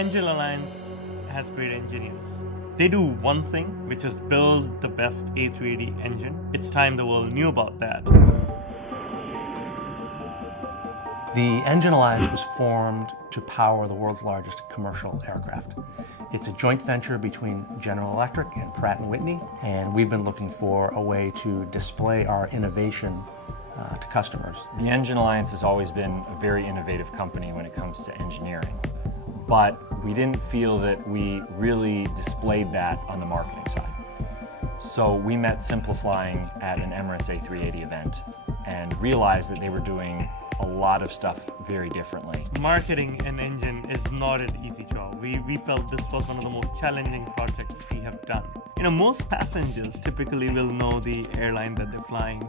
Engine Alliance has great engineers. They do one thing, which is build the best A380 engine. It's time the world knew about that. The Engine Alliance was formed to power the world's largest commercial aircraft. It's a joint venture between General Electric and Pratt & Whitney, and we've been looking for a way to display our innovation to customers. The Engine Alliance has always been a very innovative company when it comes to engineering, but we didn't feel that we really displayed that on the marketing side. So we met SimpliFlying at an Emirates A380 event and realized that they were doing a lot of stuff very differently. Marketing an engine is not an easy job. We felt this was one of the most challenging projects we have done. Most passengers typically will know the airline that they're flying.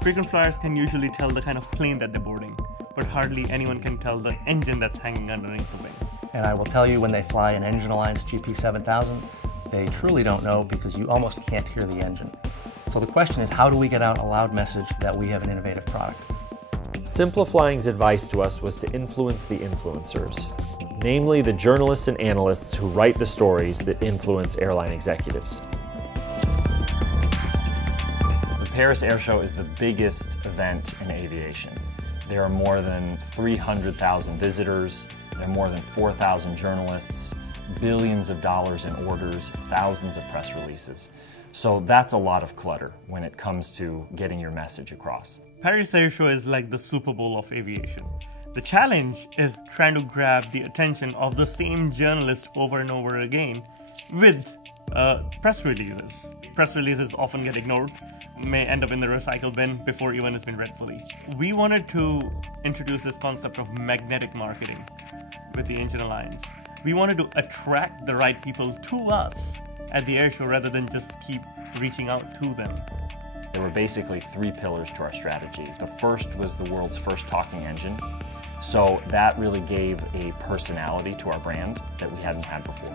Frequent flyers can usually tell the kind of plane that they're boarding, but hardly anyone can tell the engine that's hanging underneath the wing. And I will tell you, when they fly an Engine Alliance GP7000, they truly don't know, because you almost can't hear the engine. So the question is, how do we get out a loud message that we have an innovative product? SimpliFlying's advice to us was to influence the influencers, namely the journalists and analysts who write the stories that influence airline executives. The Paris Air Show is the biggest event in aviation. There are more than 300,000 visitors, there are more than 4,000 journalists, billions of dollars in orders, thousands of press releases. So that's a lot of clutter when it comes to getting your message across. Paris Air Show is like the Super Bowl of aviation. The challenge is trying to grab the attention of the same journalist over and over again with press releases. Press releases often get ignored, may end up in the recycle bin before even it's been read fully. We wanted to introduce this concept of magnetic marketing with the Engine Alliance. We wanted to attract the right people to us at the air show rather than just keep reaching out to them. There were basically three pillars to our strategy. The first was the world's first talking engine. So that really gave a personality to our brand that we hadn't had before.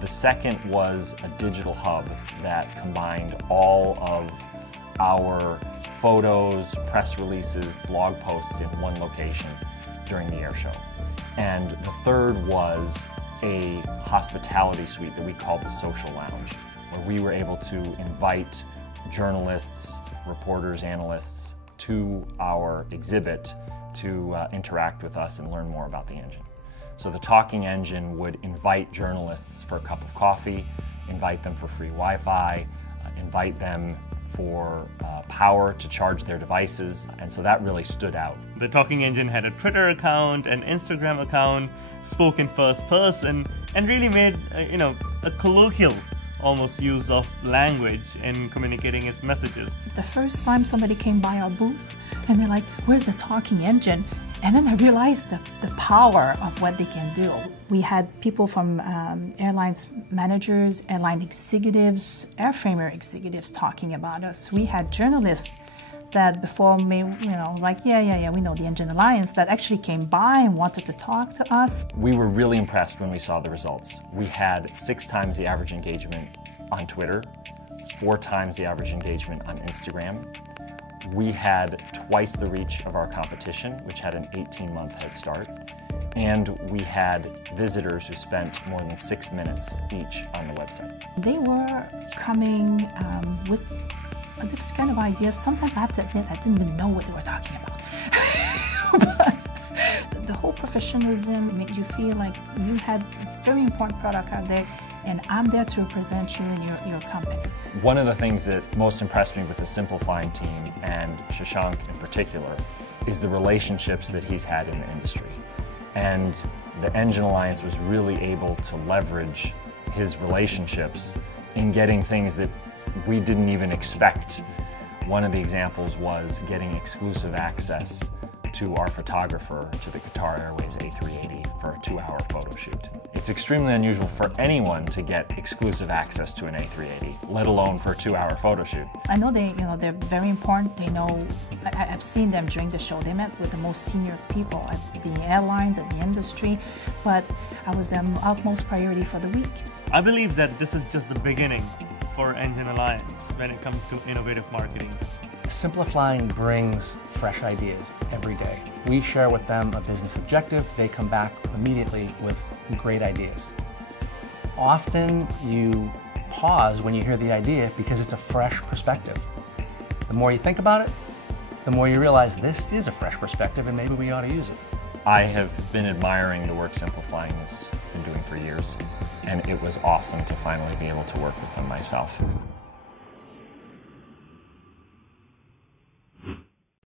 The second was a digital hub that combined all of our photos, press releases, blog posts in one location during the air show. And the third was a hospitality suite that we called the Social Lounge, where we were able to invite journalists, reporters, analysts to our exhibit to interact with us and learn more about the engine. So the talking engine would invite journalists for a cup of coffee, invite them for free Wi-Fi, invite them for power to charge their devices, and so that really stood out. The talking engine had a Twitter account, an Instagram account, spoke in first person, and really made a colloquial almost use of language in communicating its messages. The first time somebody came by our booth and they're like, "Where's the talking engine?" And then I realized the power of what they can do. We had people from airlines managers, airline executives, airframer executives talking about us. We had journalists that before me, like, yeah, we know the Engine Alliance, that actually came by and wanted to talk to us. We were really impressed when we saw the results. We had 6 times the average engagement on Twitter, 4 times the average engagement on Instagram. We had twice the reach of our competition, which had an 18-month head start. And we had visitors who spent more than 6 minutes each on the website. They were coming with a different kind of ideas. Sometimes I have to admit I didn't even know what they were talking about. But the whole professionalism made you feel like you had a very important product out there, and I'm there to represent you and your company. One of the things that most impressed me with the SimpliFlying team, and Shashank in particular, is the relationships that he's had in the industry. And the Engine Alliance was really able to leverage his relationships in getting things that we didn't even expect. One of the examples was getting exclusive access to our photographer to the Qatar Airways A380 for a 2-hour photo shoot. It's extremely unusual for anyone to get exclusive access to an A380, let alone for a 2-hour photo shoot. I know they're very important. They know, I've seen them during the show. They met with the most senior people at the airlines, at the industry, but I was their utmost priority for the week. I believe that this is just the beginning for Engine Alliance when it comes to innovative marketing. SimpliFlying brings fresh ideas every day. We share with them a business objective. They come back immediately with great ideas. Often you pause when you hear the idea because it's a fresh perspective. The more you think about it, the more you realize this is a fresh perspective and maybe we ought to use it. I have been admiring the work SimpliFlying has been doing for years, and it was awesome to finally be able to work with them myself.